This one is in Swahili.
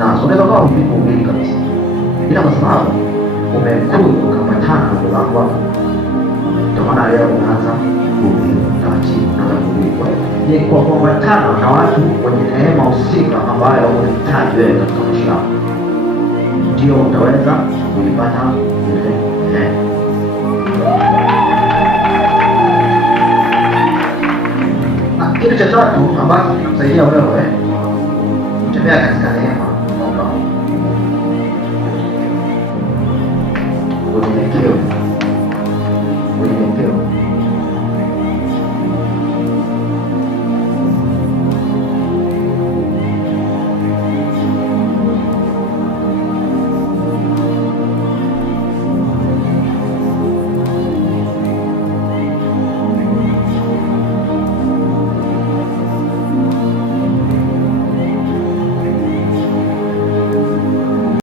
nazo unaweza ukawa hujui kuhubiri kabisa, ila kwa sababu umekuja ukapatana na mlango wako, ndio maana leo unaanza kuhubiri taratibu, unaanza kuhubiri. Kwa hiyo ni kwa kuambatana na watu wenye neema husika ambayo unahitaji wewe katika maisha yako, ndio utaweza kuipata ile neema. Kitu cha tatu ambacho kinamsaidia wewe kutembea katika